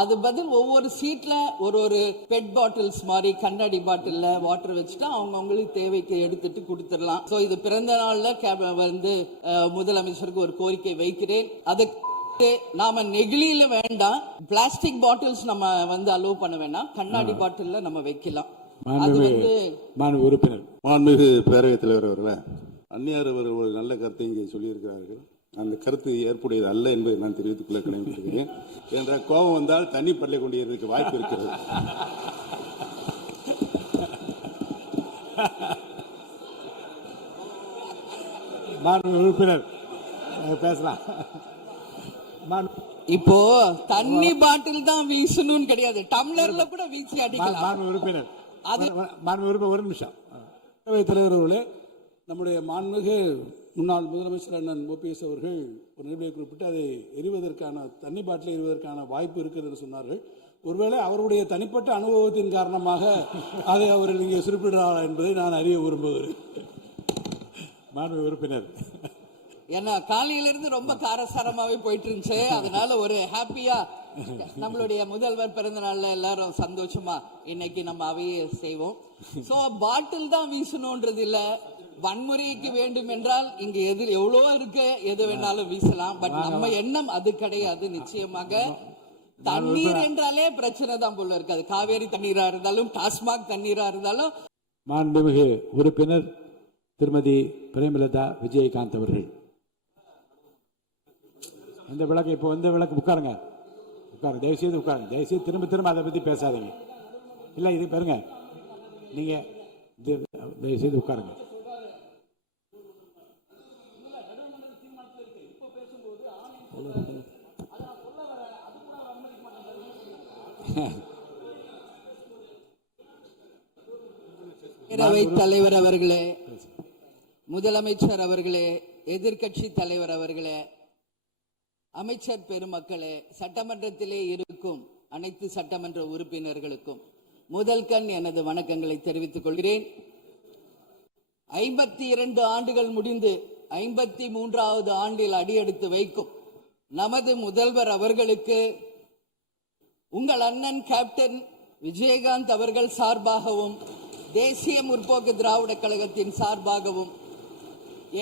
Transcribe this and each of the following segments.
அது பதில் ஒவ்வொரு சீட்ல ஒரு பெட் பாட்டில்ஸ் மாதிரி கண்ணாடி பாட்டில்ல வாட்டர் வச்சுட்டு அவங்களுக்கு தேவைக்கு எடுத்துட்டு கொடுத்துடலாம். சோ இது பிறந்த நாள்ல வந்து முதலமைச்சருக்கு ஒரு கோரிக்கை வைக்கிறேன். அதுக்கு நாம நெகிழியில வேண்டாம், பிளாஸ்டிக் பாட்டில்ஸ் நம்ம வந்து அலோவ் பண்ண வேண்டாம், கண்ணாடி பாட்டில்ல நம்ம வைக்கலாம். மாண்புமிகு பேரவைத் தலைவர் அவர்களே, அந்நியார் அவர்கள் ஒரு நல்ல கருத்தை இங்கே சொல்லியிருக்கிறார்கள். அந்த கருத்து ஏற்புடையது அல்ல என்பதை நான் தெரிவித்துக் கொள்ள கடமைப்பட்டிருக்கிறேன். என்ற கோபம் வந்தால் தண்ணி பள்ளி கொண்டிருக்க வாய்ப்பு இருக்கிறது. உறுப்பினர் பேசலாம். இப்போ தண்ணி பாட்டில் தான் வீசணும் கிடையாது, டம்ளர்ல கூட வீசி அடிக்கலாம். உறுப்பினர் ஒரு நிமிஷம். தலைவர் அவர்களே, நம்முடைய மாண்புமிகு முன்னாள் முதலமைச்சர் அண்ணன் ஓபிஎஸ் அவர்கள் ஒரு நிலையை குறிப்பிட்டு அதை எரிவதற்கான தண்ணி பாட்டில் எரிவதற்கான வாய்ப்பு இருக்கிறது என்று சொன்னார்கள். ஒருவேளை அவருடைய தனிப்பட்ட அனுபவத்தின் காரணமாக அதை அவர் இங்கே குறிப்பிடுறாரா என்பதை நான் அறிய விரும்புகிறேன். மாண்புமிகு உறுப்பினர், ஏன்னா காலையில இருந்து ரொம்ப காரசாரமாவே போயிட்டு இருந்துச்சு, அதனால ஒரு ஹாப்பியா நம்மளுடைய முதல்வர் பிறந்த நாள்ல எல்லாரும் சந்தோஷமா இன்னைக்கு நம்ம அவையை செய்வோம். சோ பாட்டில் தான் வீசணும்ன்றது இல்ல, வன்முறைக்கு வேண்டும் என்றால் இங்க எவ்வளவோ இருக்கு, எது வேணாலும் வீசலாம். பட் நம்ம எண்ணம் அது கிடையாது. நிச்சயமாக தண்ணீர் என்றாலே பிரச்சனை தான் போல இருக்கு. அது காவேரி தண்ணீரா இருந்தாலும் டாஸ்மாக் தண்ணீரா இருந்தாலும். மாண்புமிகு உறுப்பினர் திருமதி பிரேமலதா விஜயகாந்த் அவர்கள் இந்த விளக்கு இப்போ வந்து விளக்கு உட்காருங்க, தயவுசெய்து உட்காருங்க. தயவுசெய்து திரும்ப அதை பத்தி பேசாதீங்க. இல்லை இது பாருங்க, நீங்க தயவுசெய்து உட்காருங்க. பேரவைத் தலைவர் அவர்களே, முதலமைச்சர் அவர்களே, எதிர்கட்சி தலைவர் அவர்களே, அமைச்சர் பெருமக்களே, சட்டமன்றத்திலே இருக்கும் அனைத்து சட்டமன்ற உறுப்பினர்களுக்கும் முதல் கண் எனது வணக்கங்களை தெரிவித்துக் கொள்கிறேன். 52 ஆண்டுகள் முடிந்து 53வது ஆண்டில் அடியெடுத்து வைக்கும் நமது முதல்வர் அவர்களுக்கு உங்கள் அண்ணன் கேப்டன் விஜயகாந்த் அவர்கள் சார்பாகவும் தேசிய முற்போக்கு திராவிட கழகத்தின் சார்பாகவும்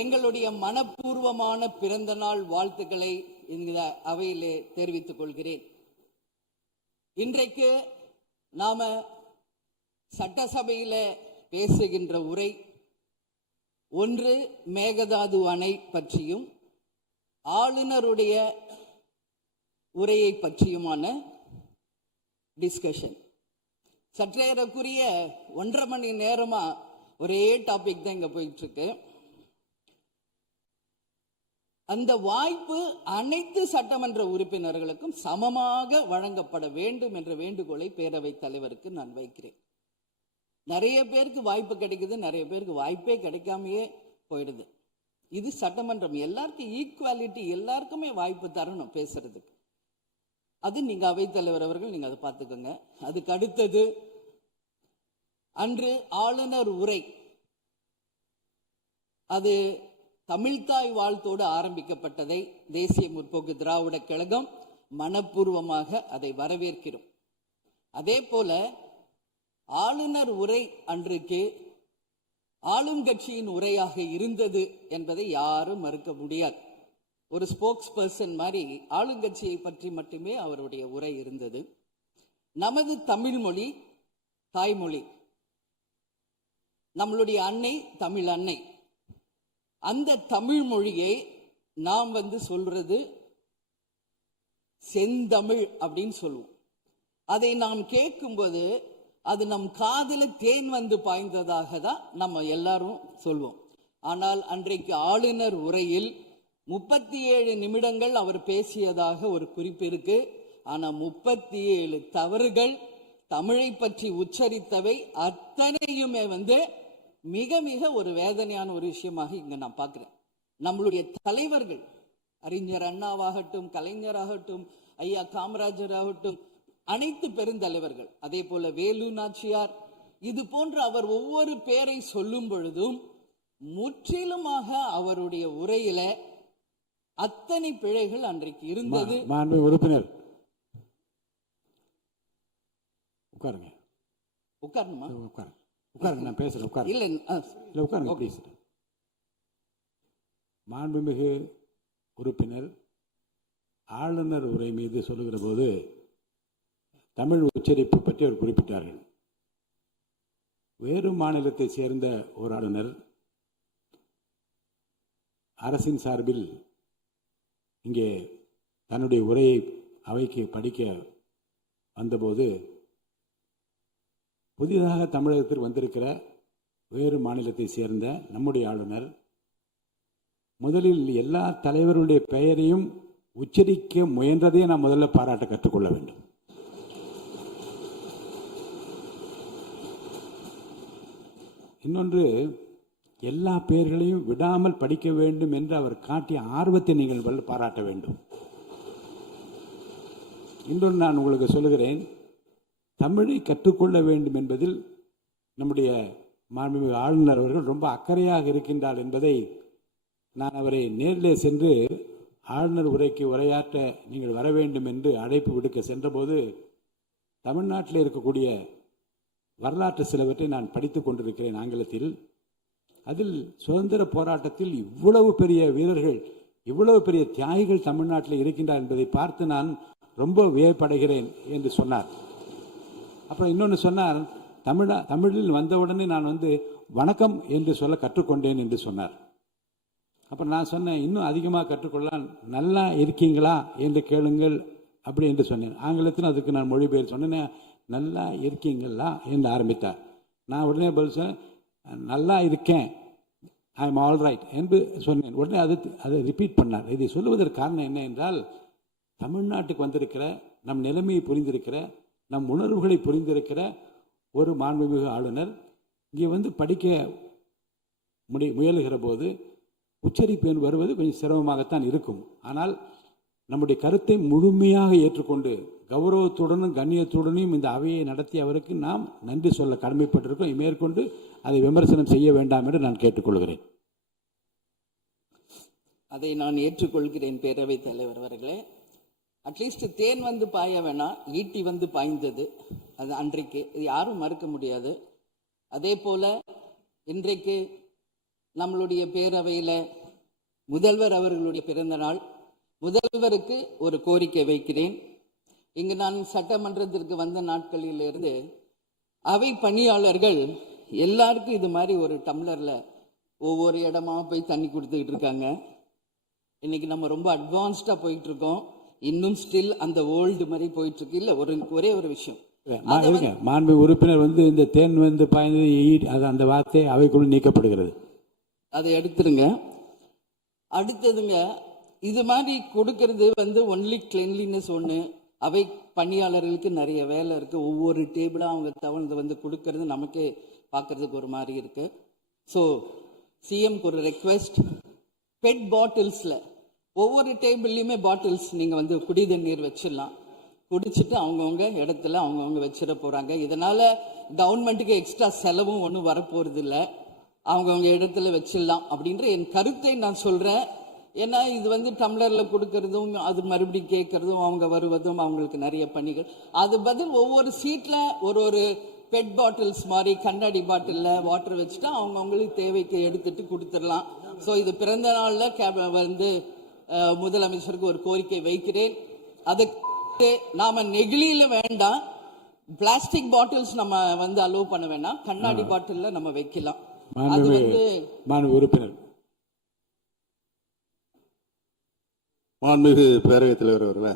எங்களுடைய மனப்பூர்வமான பிறந்த நாள் வாழ்த்துக்களை இந்த அவையிலே தெரிவித்துக் கொள்கிறேன். இன்றைக்கு நாம சட்டசபையில பேசுகின்ற உரை ஒன்று மேகதாது அணை பற்றியும் ஆளுநருடைய உரையை பற்றியுமான டிஸ்கஷன். சற்றேறக்குரிய 1.5 மணி நேரமா ஒரே டாபிக் தான் இங்க போயிட்டு இருக்கு. அந்த வாய்ப்பு அனைத்து சட்டமன்ற உறுப்பினர்களுக்கும் சமமாக வழங்கப்பட வேண்டும் என்ற வேண்டுகோளை பேரவைத் தலைவருக்கு நான் வைக்கிறேன். நிறைய பேருக்கு வாய்ப்பு கிடைக்குது, நிறைய பேருக்கு வாய்ப்பே கிடைக்காமையே போயிடுது. இது சட்டமன்றம், எல்லாருக்கும் ஈக்குவாலிட்டி, எல்லாருக்குமே வாய்ப்பு தரணும் பேசுறதுக்கு. அது நீங்க அவைத்தலைவர் அவர்கள் நீங்க அதை பார்த்துக்கோங்க. அதுக்கு அடுத்தது அன்று ஆளுநர் உரை, அது தமிழ்தாய் வாழ்த்தோடு ஆரம்பிக்கப்பட்டதை தேசிய முற்போக்கு திராவிட கழகம் மனப்பூர்வமாக அதை வரவேற்கிறோம். அதே போல ஆளுநர் உரை அன்றைக்கு ஆளும் கட்சியின் உரையாக இருந்தது என்பதை யாரும் மறுக்க முடியாது. ஒரு ஸ்போக்ஸ் பர்சன் மாதிரி ஆளுங்கட்சியை பற்றி மட்டுமே அவருடைய உரை இருந்தது. நமது தமிழ் மொழி தாய்மொழி, நம்மளுடைய அன்னை தமிழ் அன்னை. அந்த தமிழ் மொழியை நாம் சொல்றது செந்தமிழ் அப்படின்னு சொல்லுவோம். அதை நாம் கேட்கும்போது அது நம் காதல தேன் பாய்ந்ததாக தான் நம்ம எல்லாரும் சொல்வோம். ஆனால் அன்றைக்கு ஆளுநர் உரையில் 37 நிமிடங்கள் அவர் பேசியதாக ஒரு குறிப்பு இருக்கு. ஆனா 37 தவறுகள், தமிழை பற்றி உச்சரித்தவை அத்தனையுமே மிக மிக ஒரு வேதனையான ஒரு விஷயமாக இங்க நான் பார்க்கிறேன். நம்மளுடைய தலைவர்கள், அறிஞர் அண்ணாவாகட்டும், கலைஞராகட்டும், ஐயா காமராஜர் ஆகட்டும், அனைத்து பெருந்தலைவர்கள், அதே போல வேலு நாச்சியார், இது போன்ற அவர் ஒவ்வொரு பேரை சொல்லும் பொழுதும் முற்றிலுமாக அவருடைய உரையில அத்தனை பிழைகள் அன்றைக்கு இருந்தது. உறுப்பினர் உட்காருங்க உட்காரணுமா? உட்காருங்க உட்காருங்க, நான் பேசுகிறேன் உட்காருங்க. இல்ல இல்லை உட்காருங்க ப்ளீஸ். மாண்புமிகு உறுப்பினர் ஆளுநர் உரை மீது சொல்லுகிற போது தமிழ் உச்சரிப்பு பற்றி அவர் குறிப்பிட்டார்கள். வேறு மாநிலத்தை சேர்ந்த ஒரு ஆளுநர் அரசின் சார்பில் இங்கே தன்னுடைய உரையை அவைக்கு படிக்க வந்தபோது புதிதாக தமிழகத்தில் வந்திருக்கிற வேறு மாநிலத்தை சேர்ந்த நம்முடைய ஆளுநர் முதலில் எல்லா தலைவருடைய பெயரையும் உச்சரிக்க முயன்றதை நான் முதல்ல பாராட்ட கற்றுக்கொள்ள வேண்டும். இன்னொன்று, எல்லா பெயர்களையும் விடாமல் படிக்க வேண்டும் என்று அவர் காட்டிய ஆர்வத்தை நீங்கள் பாராட்ட வேண்டும். இன்னொன்று நான் உங்களுக்கு சொல்லுகிறேன், தமிழை கற்றுக்கொள்ள வேண்டும் என்பதில் நம்முடைய மாண்புமிகு ஆளுநர் அவர்கள் ரொம்ப அக்கறையாக இருக்கின்றார் என்பதை நான் அவரை நேரிலே சென்று ஆளுநர் உரைக்கு உரையாற்ற நீங்கள் வர வேண்டும் என்று அழைப்பு விடுக்க சென்றபோது தமிழ்நாட்டில் இருக்கக்கூடிய வரலாற்று சிலவற்றை நான் படித்து கொண்டிருக்கிறேன் ஆங்கிலத்தில். அதில் சுதந்திர போராட்டத்தில் இவ்வளவு பெரிய வீரர்கள், இவ்வளவு பெரிய தியாகிகள் தமிழ்நாட்டில் இருக்கின்றார் என்பதை பார்த்து நான் ரொம்ப வியப்படைகிறேன் என்று சொன்னார். அப்புறம் இன்னொன்று சொன்னார், தமிழில் வந்தவுடனே நான் வணக்கம் என்று சொல்ல கற்றுக்கொண்டேன் என்று சொன்னார். அப்புறம் நான் சொன்னேன், இன்னும் அதிகமாக கற்றுக்கொள்ளலாம், நல்லா இருக்கீங்களா என்று கேளுங்கள் அப்படி என்று சொன்னேன். ஆங்கிலத்தில் அதுக்கு நான் மொழிபெயர் சொன்னேன், நல்லா இருக்கீங்களா என்று ஆரம்பித்தார். நான் உடனே பதில் சொன்னேன், நல்லா இருக்கேன், ஐ எம் ஆல் ரைட் என்று சொன்னேன். உடனே அதை ரிப்பீட் பண்ணார். இதை சொல்லுவதற்கு காரணம் என்ன என்றால், தமிழ்நாட்டுக்கு வந்திருக்கிற, நம் நிலைமையை புரிந்திருக்கிற, நம் உணர்வுகளை புரிந்திருக்கிற ஒரு மாண்புமிகு ஆளுநர் இங்கே படிக்க முயலுகிற போது உச்சரிப்பு வருவது கொஞ்சம் சிரமமாகத்தான் இருக்கும். ஆனால் நம்முடைய கருத்தை முழுமையாக ஏற்றுக்கொண்டு கௌரவத்துடனும் கண்ணியத்துடனும் இந்த அவையை நடத்திய அவருக்கு நாம் நன்றி சொல்ல கடமைப்பட்டிருக்கோம். மேற்கொண்டு அதை விமர்சனம் செய்ய வேண்டாம் என்று நான் கேட்டுக்கொள்கிறேன். அதை நான் ஏற்றுக்கொள்கிறேன் பேரவைத் தலைவர் அவர்களே. அட்லீஸ்ட் தேன் பாய வேணாம், ஈட்டி பாய்ந்தது அது அன்றைக்கு, இது யாரும் மறுக்க முடியாது. அதே போல இன்றைக்கு நம்மளுடைய பேரவையில் முதல்வர் அவர்களுடைய பிறந்த நாள். முதல்வருக்கு ஒரு கோரிக்கை வைக்கிறேன். இங்கு நான் சட்டமன்றத்திற்கு வந்த நாட்களிலிருந்து அவை பணியாளர்கள் எல்லாருக்கும் இது மாதிரி ஒரு டம்ளர்ல ஒவ்வொரு இடமா போய் தண்ணி கொடுத்துக்கிட்டு இருக்காங்க. இன்னைக்கு நம்ம ரொம்ப அட்வான்ஸ்டா போயிட்டு இருக்கோம். இன்னும் ஸ்டில் அந்த ஓல்டு மாதிரி போயிட்டு இருக்கு. இல்ல ஒரே ஒரு விஷயம், மாண்பு உறுப்பினர் இந்த தேன் பாய்ந்தது அந்த வார்த்தை அவைக்குள் நீக்கப்படுகிறது. அதை எடுத்துருங்க. அடுத்ததுங்க, இது மாதிரி கொடுக்கறது ஒன்லி கிளென்லினஸ் ஒன்று. அவை பணியாளர்களுக்கு நிறைய வேலை இருக்கு. ஒவ்வொரு டேபிளாக அவங்க தவழ்ந்து கொடுக்கறது நமக்கே பார்க்கறதுக்கு ஒரு மாதிரி இருக்கு. ஸோ சிஎம்க்கு ஒரு ரெக்வெஸ்ட், பெட் பாட்டில்ஸில் ஒவ்வொரு டேபிள்லையுமே பாட்டில்ஸ் நீங்கள் குடி தண்ணீர் வச்சிடலாம். குடிச்சிட்டு அவங்கவுங்க இடத்துல அவங்கவுங்க வச்சிட போகிறாங்க. இதனால் கவர்மெண்ட்டுக்கு எக்ஸ்ட்ரா செலவும் ஒன்றும் வரப்போகிறது இல்லை. அவங்கவுங்க இடத்துல வச்சிடலாம் அப்படின்ற என் கருத்தை நான் சொல்கிறேன். ஏன்னா இது டம்ளரில் கொடுக்கறதும் அது மறுபடியும் கேட்கறதும் அவங்க வருவதும் அவங்களுக்கு நிறைய பணிகள். அது பதில் ஒவ்வொரு சீட்டில் ஒரு பெட் பாட்டில்ஸ் மாதிரி கண்ணாடி பாட்டிலில் வாட்டர் வச்சுட்டா அவங்கவுங்களுக்கு தேவைக்கு எடுத்துட்டு கொடுத்துடலாம். ஸோ இது பிறந்த நாளில் முதலமைச்சருக்கு ஒரு கோரிக்கை வைக்கிறேன். அதுக்கு நாம நெகிழியில வேண்டாம், பிளாஸ்டிக் பாட்டில்ஸ் நம்ம அலோவ் பண்ண வேண்டாம், கண்ணாடி பாட்டில்ல நம்ம வைக்கலாம். உறுப்பினர் மாண்புமிகு பேரவைத் தலைவர் அவர்களே,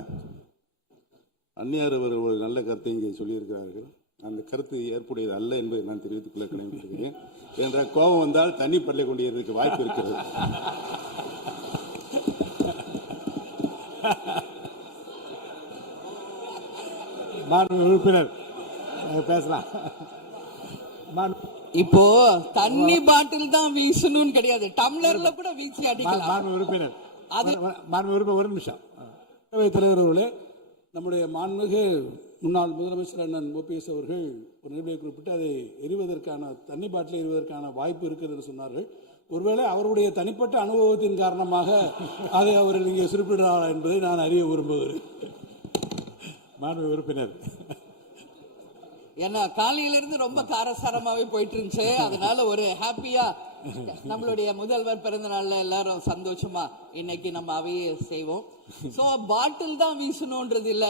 அந்நியார் அவர்கள் ஒரு நல்ல கருத்தை இங்கே சொல்லியிருக்கிறார்கள். அந்த கருத்து ஏற்புடையது அல்ல என்பதை நான் தெரிவித்துக் கொள்ள கடமைப்பட்டிருக்கிறேன். என்ற கோபம் வந்தால் தண்ணி பள்ளி கொண்டிருக்க வாய்ப்பு இருக்கிறது. உறுப்பினர் பேசலாம். இப்போ தண்ணி பாட்டில் தான் வீசணும்னு கிடையாது, டம்ளர்ல கூட வீசி அடிக்கலாம். உறுப்பினர் ஒரு நிமிஷம். தலைவர் அவர்களே, நம்முடைய மாண்புமிகு முன்னாள் முதலமைச்சர் அண்ணன் ஓபிஎஸ் அவர்கள் ஒரு நிலையை குறிப்பிட்டு அதை எரிவதற்கான தண்ணி பாட்டிலை எரிவதற்கான வாய்ப்பு இருக்கிறது என்று சொன்னார்கள். ஒருவேளை அவருடைய தனிப்பட்ட அனுபவத்தின் காரணமாக அதை அவர் இங்கே குறிப்பிடுறாரா என்பதை நான் அறிய விரும்புகிறேன். மாண்புமிகு உறுப்பினர். ஏன்னா காலையில இருந்து ரொம்ப காரசாரமாவே போயிட்டு இருந்துச்சு. அதனால ஒரு ஹாப்பியா நம்மளுடைய முதல்வர் பிறந்த நாள்ல எல்லாரும் சந்தோஷமா இன்னைக்கு நம்ம அவையை செய்வோம். சோ பாட்டில் தான் வீசணும்ன்றது இல்ல,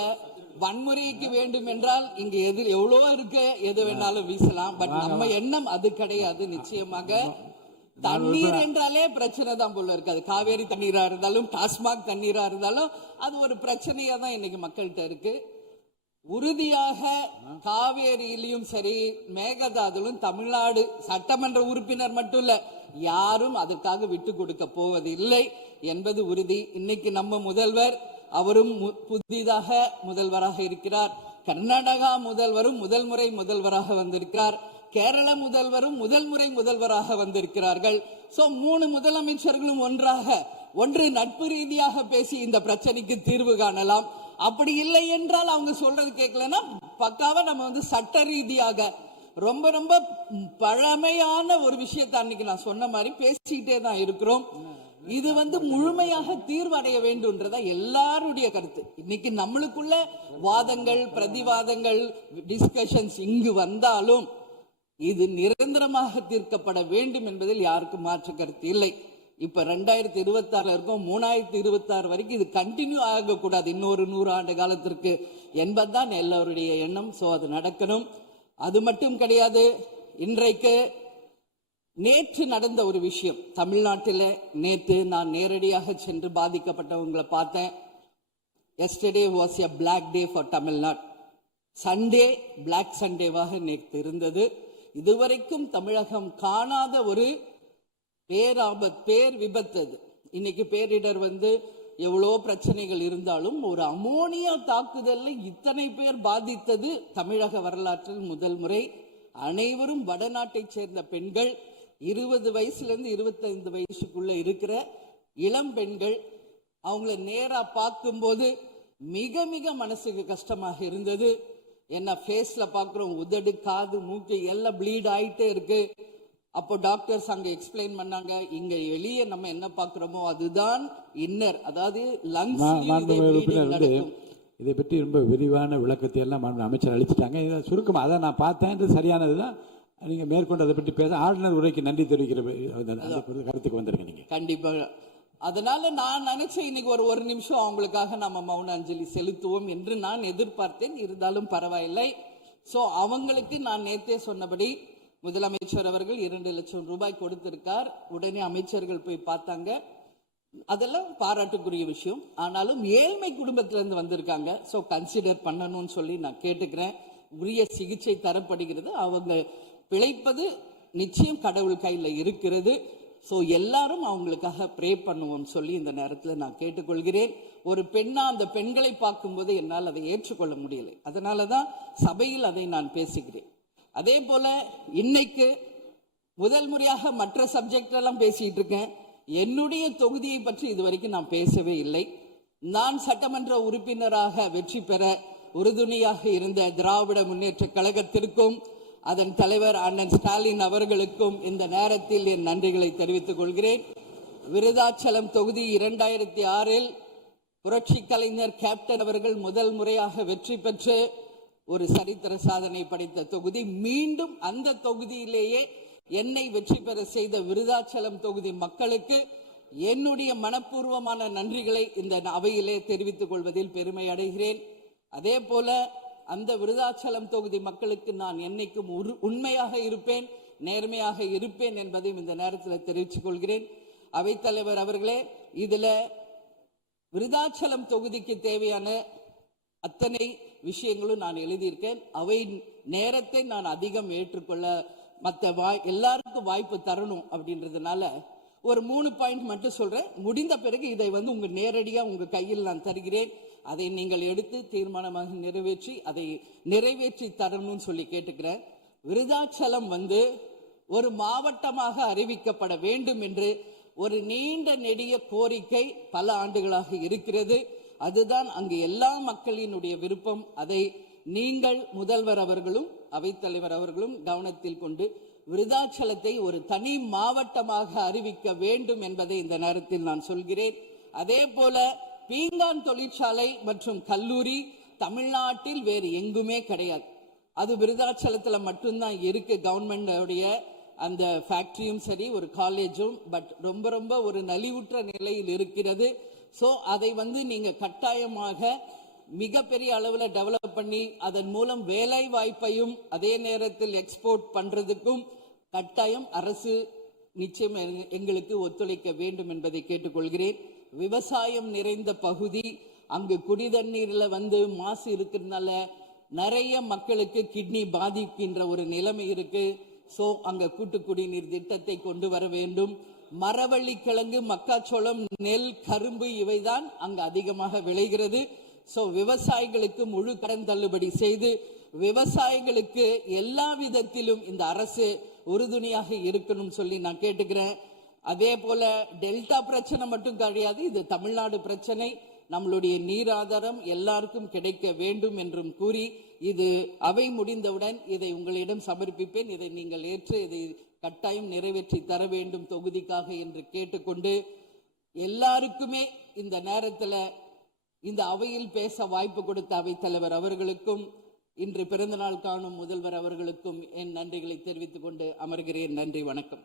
வன்முறைக்கு வேண்டும் என்றால் இங்க எது எவ்வளவோ இருக்கு, எது வேணாலும் வீசலாம். பட் நம்ம எண்ணம் அது கிடையாது. நிச்சயமாக தண்ணீர் என்றாலே பிரச்சனை தான் போல இருக்கு. அது காவேரி தண்ணீரா இருந்தாலும் டாஸ்மாக் தண்ணீரா இருந்தாலும் அது ஒரு பிரச்சனையா தான் இன்னைக்கு மக்கள்கிட்ட இருக்கு. உறுதியாக காவேரியிலும் சரி மேகதாதுலும் தமிழ்நாடு சட்டமன்ற உறுப்பினர் மட்டும் இல்ல, யாரும் அதற்காக விட்டு கொடுக்க போவதில்லை என்பது உறுதி. இன்னைக்கு நம்ம முதல்வர் அவரும் புதிதாக முதல்வராக இருக்கிறார். கர்நாடகா முதல்வரும் முதல் முறை முதல்வராக வந்திருக்கிறார். கேரள முதல்வரும் முதல் முறை முதல்வராக வந்திருக்கிறார்கள். சோ 3 முதலமைச்சர்களும் ஒன்று நட்பு ரீதியாக பேசி இந்த பிரச்சனைக்கு தீர்வு காணலாம். அப்படி இல்லை என்றால் அவங்க சொல்றது கேட்கலன்னா பக்காவா நம்ம சட்ட ரீதியாக ரொம்ப ரொம்ப பழமையான ஒரு விஷயத்தை அன்னைக்கு நான் சொன்ன மாதிரி பேசிக்கிட்டே தான் இருக்கிறோம். இது முழுமையாக தீர்வடைய வேண்டும்ன்றதா எல்லாருடைய கருத்து. இன்னைக்கு நம்மளுக்குள்ள வாதங்கள் பிரதிவாதங்கள் டிஸ்கஷன்ஸ் இங்கு வந்தாலும் இது நிரந்தரமாக தீர்க்கப்பட வேண்டும் என்பதில் யாருக்கும் மாற்று கருத்து இல்லை. இப்ப 2026 இருக்கும், 2026 வரைக்கும் இது கண்டினியூ ஆகக்கூடாது இன்னொரு 100 ஆண்டு காலத்திற்கு என்பதுதான் எல்லோருடைய எண்ணம். சோ அது நடக்கணும். அது மட்டும் கிடையாது, இன்றைக்கு நேற்று நடந்த ஒரு விஷயம் தமிழ்நாட்டில். நேற்று நான் நேரடியாக சென்று பாதிக்கப்பட்டவங்களை பார்த்தேன். yesterday was a black day for Tamil Nadu. Sunday black சண்டேவாக நேற்று இருந்தது. இதுவரைக்கும் தமிழகம் காணாத ஒரு பேர் விபத்து. இன்னைக்கு பேரிடர் எவ்வளோ பிரச்சனைகள் இருந்தாலும் ஒரு அமோனியா தாக்குதல்ல இத்தனை பேர் பாதித்தது தமிழக வரலாற்றில் முதல் முறை. அனைவரும் வடநாட்டை சேர்ந்த பெண்கள், 20 வயசுல இருந்து 25 வயசுக்குள்ள இருக்கிற இளம் பெண்கள். அவங்கள நேரா பார்க்கும்போது மிக மிக மனசுக்கு கஷ்டமாக இருந்தது. என்ன ஃபேஸ்ல பாக்குறோம், உதடு காது மூக்கு எல்லாம் ப்ளீட் ஆயிட்டே இருக்கு. அப்போ டாக்டர்ஸ் அங்க எக்ஸ்பிளைன் பண்ணாங்க, இங்க வெளியே நம்ம என்ன பாக்குறோமோ அதுதான் இன்னர், அதாவது லங்ஸ். இதை பற்றி ரொம்ப விரிவான விளக்கத்தை எல்லாம் அமைச்சர் அளிச்சுட்டாங்க. இதை சுருக்கமாக அதை நான் பார்த்தேன், சரியானதுதான். நீங்க மேற்கொண்டு அதை பற்றி பேச ஆளுநர் உரைக்கு நன்றி தெரிவிக்கிற கருத்துக்கு வந்திருக்கீங்க நீங்க. கண்டிப்பாக. அதனால நான் நினைச்சேன் இன்னைக்கு ஒரு நிமிஷம் அவங்களுக்காக நம்ம மௌன அஞ்சலி செலுத்துவோம் என்று நான் எதிர்பார்த்தேன். இருந்தாலும் பரவாயில்லை. சோ அவங்களுக்கு நான் நேத்தே சொன்னபடி முதலமைச்சர் அவர்கள் 2 லட்சம் ரூபாய் கொடுத்திருக்கார். உடனே அமைச்சர்கள் போய் பார்த்தாங்க. அதெல்லாம் பாராட்டுக்குரிய விஷயம். ஆனாலும் ஏழ்மை குடும்பத்திலிருந்து வந்திருக்காங்க. சோ கன்சிடர் பண்ணணும்னு சொல்லி நான் கேட்டுக்கிறேன். உரிய சிகிச்சை தரப்படுகிறது. அவங்க பிழைப்பது நிச்சயம் கடவுள் கையில இருக்கிறது. சோ எல்லாரும் அவங்களுக்காக ப்ரே பண்ணுவோம் சொல்லி இந்த நேரத்தில் நான் கேட்டுக்கொள்கிறேன். ஒரு பெண்ணா அந்த பெண்களை பார்க்கும்போது என்னால் அதை ஏற்றுக்கொள்ள முடியலை. அதனாலதான் சபையில் அதை நான் பேசுகிறேன். அதே போல இன்னைக்கு முதல் முறையாக மற்ற சப்ஜெக்ட் எல்லாம் பேசிட்டு இருக்கேன். என்னுடைய தொகுதியை பற்றி இதுவரைக்கும் நான் பேசவே இல்லை. நான் சட்டமன்ற உறுப்பினராக வெற்றி பெற உறுதுணையாக இருந்த திராவிட முன்னேற்ற கழகத்திற்கும் அதன் தலைவர் அண்ணன் ஸ்டாலின் அவர்களுக்கும் இந்த நேரத்தில் என் நன்றிகளை தெரிவித்துக் கொள்கிறேன். விருதாச்சலம் தொகுதி 2006 புரட்சி கலைஞர் கேப்டன் அவர்கள் முதல் முறையாக வெற்றி பெற்று ஒரு சரித்திர சாதனை படைத்த தொகுதி. மீண்டும் அந்த தொகுதியிலேயே என்னை வெற்றி பெற செய்த விருதாச்சலம் தொகுதி மக்களுக்கு என்னுடைய மனப்பூர்வமான நன்றிகளை இந்த அவையிலே தெரிவித்துக் கொள்வதில் பெருமை அடைகிறேன். அதே போல அந்த விருதாச்சலம் தொகுதி மக்களுக்கு நான் என்னைக்கும் உண்மையாக இருப்பேன், நேர்மையாக இருப்பேன் என்பதையும் இந்த நேரத்தில் தெரிவித்துக் கொள்கிறேன். அவைத்தலைவர் அவர்களே, இதுல விருதாச்சலம் தொகுதிக்கு தேவையான அத்தனை விஷயங்களும் நான் எழுதியிருக்கேன். அவை நேரத்தை நான் அதிகம் ஏற்றுக்கொள்ள எல்லாருக்கும் வாய்ப்பு தரணும் அப்படின்றதுனால ஒரு 3 பாயிண்ட் மட்டும் சொல்றேன். முடிந்த பிறகு இதை உங்க நேரடியா உங்க கையில் நான் தருகிறேன். அதை நீங்கள் எடுத்து தீர்மானமாக நிறைவேற்றி அதை நிறைவேற்றி தரணும்னு சொல்லி கேட்டுக்கிறேன். விருதாச்சலம் ஒரு மாவட்டமாக அறிவிக்கப்பட வேண்டும் என்று ஒரு நீண்ட நெடிய கோரிக்கை பல ஆண்டுகளாக இருக்கிறது. அதுதான் அங்கு எல்லா மக்களினுடைய விருப்பம். அதை நீங்கள் முதல்வர் அவர்களும் அவைத்தலைவர் அவர்களும் கவனத்தில் கொண்டு விருதாச்சலத்தை ஒரு தனி மாவட்டமாக அறிவிக்க வேண்டும் என்பதை இந்த நேரத்தில் நான் சொல்கிறேன். அதே போல பீங்கான் தொழிற்சாலை மற்றும் கல்லூரி தமிழ்நாட்டில் வேறு எங்குமே கிடையாது. அது விருதாச்சலத்துல மட்டும்தான் இருக்கு கவர்மெண்டோடைய அந்த ஃபேக்டரியும் சரி ஒரு காலேஜும். பட் ரொம்ப ரொம்ப ஒரு நலிவுற்ற நிலையில் இருக்கிறது. ஸோ அதை நீங்க கட்டாயமாக மிகப்பெரிய அளவில் டெவலப் பண்ணி அதன் மூலம் வேலை வாய்ப்பையும் அதே நேரத்தில் எக்ஸ்போர்ட் பண்றதுக்கும் கட்டாயம் அரசு நிச்சயம் எங்களுக்கு ஒத்துழைக்க வேண்டும் என்பதை கேட்டுக்கொள்கிறேன். விவசாயம் நிறைந்த பகுதி, அங்கு குடிதண்ணீர்ல மாசு இருக்கிறதுனால நிறைய மக்களுக்கு கிட்னி பாதிக்கின்ற ஒரு நிலைமை இருக்கு. சோ அங்க கூட்டு குடிநீர் திட்டத்தை கொண்டு வர வேண்டும். மரவள்ளி கிழங்கு, மக்காச்சோளம், நெல், கரும்பு இவைதான் அங்கு அதிகமாக விளைகிறது. சோ விவசாயிகளுக்கு முழு கடன் தள்ளுபடி செய்து விவசாயிகளுக்கு எல்லா விதத்திலும் இந்த அரசு உறுதுணையாக இருக்கணும் சொல்லி நான் கேட்டுக்கிறேன். அதே போல டெல்டா பிரச்சனை மட்டும் கிடையாது, இது தமிழ்நாடு பிரச்சனை. நம்மளுடைய நீர் ஆதாரம் எல்லாருக்கும் கிடைக்க வேண்டும் என்றும் கூறி, இது அவை முடிந்தவுடன் இதை உங்களிடம் சமர்ப்பிப்பேன். இதை நீங்கள் ஏற்று இதை கட்டாயம் நிறைவேற்றி தர வேண்டும் தொகுதிக்காக என்று கேட்டுக்கொண்டு, எல்லாருக்குமே இந்த நேரத்தில் இந்த அவையில் பேச வாய்ப்பு கொடுத்த அவைத்தலைவர் அவர்களுக்கும் இன்று பிறந்தநாள் காணும் முதல்வர் அவர்களுக்கும் என் நன்றிகளை தெரிவித்துக் கொண்டு அமர்கிறேன். நன்றி, வணக்கம்.